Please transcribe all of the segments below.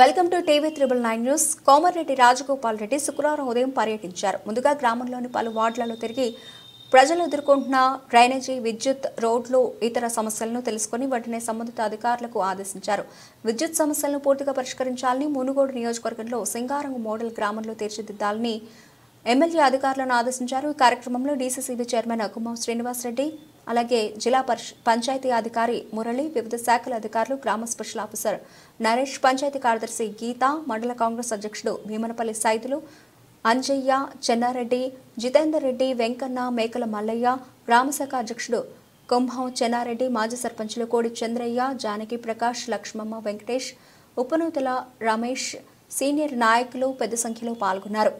Welcome to TV 999 news. Komareddy Rajagopal Reddy శుక్రవారం ఉదయం పర్యటించారు. ముందుగా గ్రామంలోని పలు వార్డులలో తిరిగి ప్రజలు ఎదుర్కొంటున్న డ్రైనేజీ, విద్యుత్, రోడ్లు, ఇతర సమస్యలను తెలుసుకుని వెంటనే సంబంధిత అధికారులకు ఆదేశించారు. విద్యుత్ సమస్యలను పూర్తిగా పరిష్కరించాలని, మునుగోడు నియోజకవర్గంలో సింగారంగు మోడల్ గ్రామంలో తీర్చిదిద్దాలని ఎమ్మెల్యే అధికారులను ఆదేశించారు. ఈ కార్యక్రమంలో డీసీసీబీ చైర్మన్ కుమ్మం శ్రీనివాసరెడ్డి, అలాగే జిల్లా పంచాయతీ అధికారి మురళి, వివిధ శాఖల అధికారులు, గ్రామ స్పెషల్ ఆఫీసర్ నరేష్, పంచాయతీ కార్యదర్శి గీత, మండల కాంగ్రెస్ అధ్యక్షుడు భీమనపల్లి సైదులు, అంజయ్య, చెన్నారెడ్డి, జితేందర్ రెడ్డి, వెంకన్న, మేకల మల్లయ్య, గ్రామశాఖ అధ్యక్షుడు కుంభం చెన్నారెడ్డి, మాజీ సర్పంచులు కోడి చంద్రయ్య, జానకి ప్రకాష్, లక్ష్మమ్మ, వెంకటేష్, ఉపనూతల రమేష్, సీనియర్ నాయకులు పెద్ద సంఖ్యలో పాల్గొన్నారు.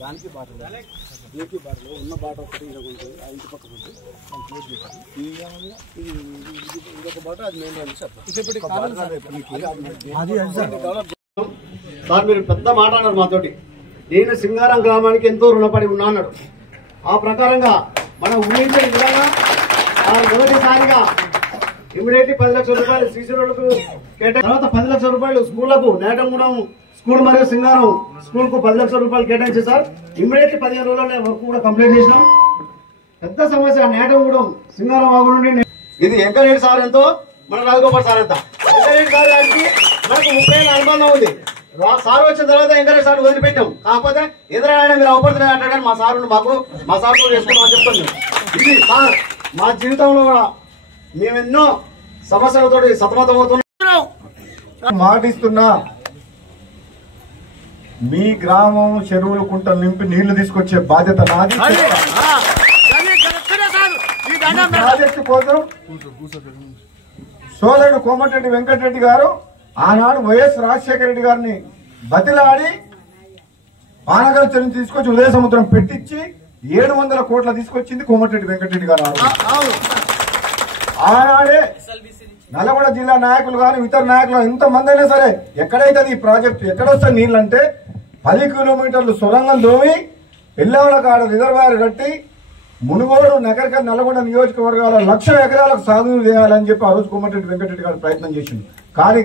దానికి బాటలు దీనికి బాటలు ఉన్న బాట ఒకటి ఉంటుంది, ఆ ఇంటి పక్కన ఉంటుంది, ఇంకొక బాట అది మెయిన్ సార్. మీరు పెద్ద మాట అన్నారు మాతోటి. నేను సింగారం గ్రామానికి ఎంతో రుణపడి ఉన్నా అన్నాడు. ఆ ప్రకారంగా మనం ఊహించే విధంగా మొదటిసారిగా ఇమీడియట్లీ 10 లక్షల రూపాయలు సీసీ రోడ్లకు కేటాయి, తర్వాత 10 లక్షల రూపాయలు స్కూళ్లకు, నేటంగూడెం స్కూల్ మరియు సింగారం స్కూల్ కు 10 లక్షల రూపాయలు కేటాయించి సార్ ఇమీడియట్లీ 15 రోజుల్లో వర్క్ కూడా కంప్లీట్ చేసినాం. పెద్ద సమస్య నేటంగూడెం సింగారం వాగు నుండి ఇది వెంకరెడ్డి సార్ ఎంతో, మన రాజగోపాల్ సార్ ఎంత. వెంకరెడ్డి సార్ గారికి మనకు 30 ఏళ్ళ అనుబంధం ఉంది. సార్ వచ్చిన తర్వాత వెంకరెడ్డి సార్ వదిలిపెట్టాం. కాకపోతే ఎదురైనా మీరు అవపడుతున్నాయి అంటారు, కానీ మా సార్ చేసుకుంటామని చెప్తాను. ఇది సార్ మా జీవితంలో కూడా మేమెన్నో సమస్యలతో సతమతమవుతున్నాం. మాటిస్తున్నా, మీ గ్రామం చెరువులు కుంటలు నింపి నీళ్లు తీసుకొచ్చే బాధ్యత నాది. ప్రాజెక్టు కోసం సోదరుడు కోమటిరెడ్డి వెంకటరెడ్డి గారు ఆనాడు వైఎస్ రాజశేఖర రెడ్డి గారిని బతిలాడి పానగల చెరువు తీసుకొచ్చి ఉదయ సముద్రం పెట్టించి 700 కోట్ల తీసుకొచ్చింది కోమటిరెడ్డి వెంకటరెడ్డి గారు. ఆనాడే నల్గొండ జిల్లా నాయకులు కానీ ఇతర నాయకులు ఎంతమంది అయినా సరే ఎక్కడైతే ఈ ప్రాజెక్టు ఎక్కడొస్తే నీళ్ళంటే 10 కిలోమీటర్లు సొరంగం దోమి ఎల్లవల కాడ రిజర్వాయర్ కట్టి మునుగోడు నగరిక నల్గొండ నియోజకవర్గాల 1,00,000 ఎకరాలకు సాగు చేయాలని చెప్పి ఆ రోజు కోమటిరెడ్డి వెంకటరెడ్డి గారు ప్రయత్నం చేసింది. కానీ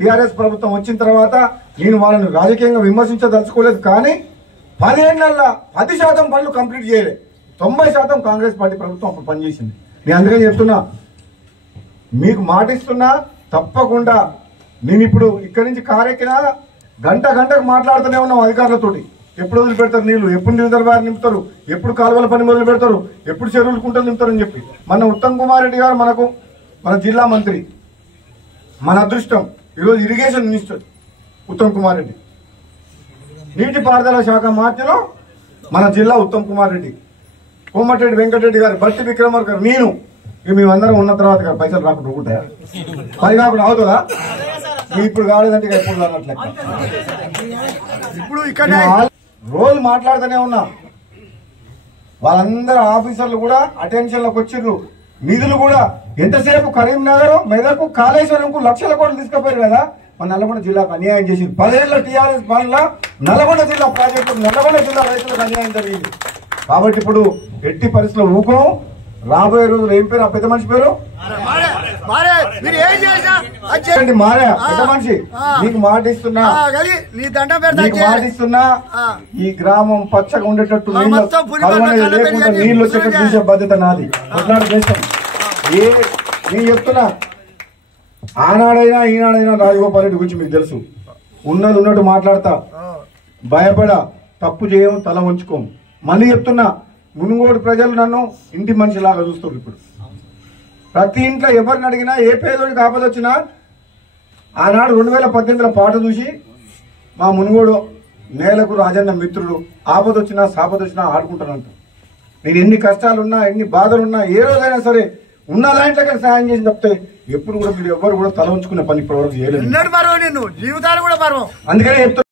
టీఆర్ఎస్ ప్రభుత్వం వచ్చిన తర్వాత నేను వాళ్ళని రాజకీయంగా విమర్శించదలుచుకోలేదు. కానీ 10 ఏళ్లలో 10% పనులు కంప్లీట్ చేయలేదు. 90% కాంగ్రెస్ పార్టీ ప్రభుత్వం అప్పుడు పనిచేసింది. నేను అందుకని చెప్తున్నా, మీకు మాటిస్తున్నా, తప్పకుండా నేను ఇప్పుడు ఇక్కడి నుంచి కారెక్కినా గంటకు మాట్లాడుతూనే ఉన్నాం అధికారులతోటి. ఎప్పుడు వదిలిపెడతారు నీళ్లు, ఎప్పుడు రిజర్వాయర్ నింపుతారు, ఎప్పుడు కాలువల పని మొదలు పెడతారు, ఎప్పుడు చెరువులు కుంటలు నింపుతారని చెప్పి. మన ఉత్తమ్ కుమార్ రెడ్డి గారు మనకు మన జిల్లా మంత్రి. మన అదృష్టం ఈరోజు ఇరిగేషన్ మినిస్టర్ ఉత్తమ్ కుమార్ రెడ్డి, నీటిపారుదల శాఖ మంత్రిలో మన జిల్లా ఉత్తమ్ కుమార్ రెడ్డి, కోమటిరెడ్డి వెంకటరెడ్డి గారు, బట్టి విక్రమార్క గారు, నేను మేమందరం ఉన్న తర్వాత పైసలు రాకుండా ఉంటాయా? పని కాకుండా అవుతుందా? ఇప్పుడు కాలేదంటే ఎప్పుడు రానట్లే. ఇప్పుడు ఇక్కడ రోజు మాట్లాడుతూనే ఉన్నా. వాళ్ళందరూ ఆఫీసర్లు కూడా అటెన్షన్ లోకి వచ్చిర్రు. నిధులు కూడా ఎంతసేపు కరీంనగర్, మెదక్, కాళేశ్వరంకు 1,00,000 కోట్లు తీసుకుపోయారు కదా. మన నల్గొండ జిల్లాకు అన్యాయం చేసి 10 ఏళ్ల టీఆర్ఎస్ పాలన నల్గొండ జిల్లా ప్రాజెక్టు, నల్గొండ జిల్లా రైతులకు అన్యాయం జరిగింది. కాబట్టి ఇప్పుడు ఎట్టి పరిస్థితుల్లో ఊకం. రాబోయే రోజులు ఏం పేరు, ఆ పెద్ద మనిషి పేరు మారా, పెద్ద మనిషి. నీకు మాటిస్తున్నా, ఈ గ్రామం పచ్చగా ఉండేటట్టు లేకుండా నీళ్లు వచ్చేటట్టు చూసే బాధ్యత నాది. కొట్లాడు చేస్తాం. నేను చెప్తున్నా, ఆనాడైనా ఈనాడైనా రాజగోపాల్ రెడ్డి గురించి మీకు తెలుసు. ఉన్నది ఉన్నట్టు మాట్లాడతా, భయపడ, తప్పు చేయం, తల ఉంచుకోం. మళ్ళీ చెప్తున్నా, మునుగోడు ప్రజలు నన్ను ఇంటి మనిషిలాగా చూస్తారు. ఇప్పుడు ప్రతి ఇంట్లో ఎవరిని అడిగినా, ఏ పేదోడికి ఆపద వచ్చినా, ఆనాడు 2018లో పాట చూసి మా మునుగోడు నేలకు రాజన్న మిత్రుడు, ఆపద వచ్చినా సాపద వచ్చినా ఆడుకుంటానంట. నేను ఎన్ని కష్టాలున్నా, ఎన్ని బాధలున్నా, ఏ రోజైనా సరే ఉన్న దాంట్లో సాయం చేసి తప్పితే ఎప్పుడు కూడా మీరు ఎవరు కూడా తల ఉంచుకునే పని ఇప్పటివరకు చేయలేదు. అందుకనే చెప్తున్నా.